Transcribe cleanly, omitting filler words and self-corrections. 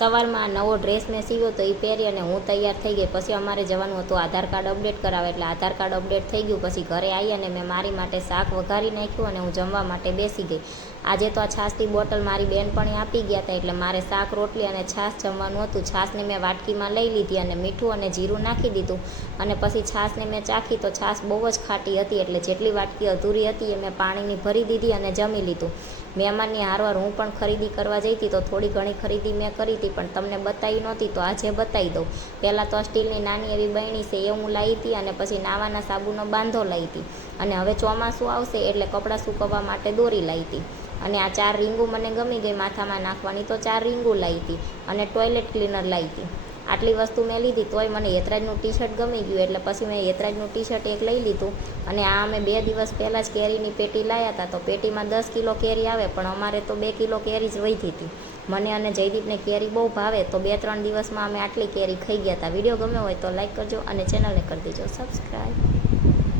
સવારમાં નવો ડ્રેસ મેં સીવ્યો તો એ પહેરી અને હું તૈયાર થઈ ગઈ. પછી અમારે જવાનું હતું આધાર કાર્ડ અપડેટ કરાવે, એટલે આધાર કાર્ડ અપડેટ થઈ ગયું. પછી ઘરે આવી અને મેં મારી માટે શાક વઘારી નાખ્યું અને હું જમવા માટે બેસી ગઈ. આજે તો આ છાશની બોટલ મારી બેનપણી આપી ગયા હતા, એટલે મારે શાક રોટલી અને છાશ જમવાનું હતું. છાશને મેં વાટકીમાં લઈ લીધી અને મીઠું અને જીરું નાખી દીધું અને પછી છાશને મેં ચાખી તો છાશ બહુ જ ખાટી હતી, એટલે જેટલી વાટકી અધૂરી હતી એ મેં પાણીની ભરી દીધી અને જમી લીધું. મહેમાનની હારવાર હું પણ ખરીદી કરવા જઈ હતી, તો થોડી ઘણી ખરીદી મેં કરી હતી, પણ તમને બતાવી નહોતી, તો આજે બતાવી દઉં. પહેલાં તો આ સ્ટીલની નાની એવી બહેણી છે એ હું લાવી હતી, અને પછી નાવાના સાબુનો બાંધો લાવી હતી. અને હવે ચોમાસું આવશે એટલે કપડાં સૂકવવા માટે દોરી લાવી હતી. અને આ 4 રીંગું મને ગમી ગઈ માથામાં નાખવાની, તો 4 રીંગું લાવી હતી. અને ટોયલેટ ક્લીનર લાવી હતી. આટલી વસ્તુ મેં લીધી, તોય મને યતરાજનું ટી શર્ટ ગમી ગયું, એટલે પછી મેં યતરાજનું ટી શર્ટ એક લઈ લીધું. અને આ અમે 2 દિવસ પહેલાં જ કેરીની પેટી લાવ્યા હતા, તો પેટીમાં 10 કિલો કેરી આવે, પણ અમારે તો 2 કિલો કેરી જ વધી હતી. મને અને જયદીપને કેરી બહુ ભાવે, તો 2-3 દિવસમાં અમે આટલી કેરી ખાઈ ગયા હતા. વિડીયો ગમ્યો હોય તો લાઈક કરજો અને ચેનલને કરી દેજો સબસ્ક્રાઈબ.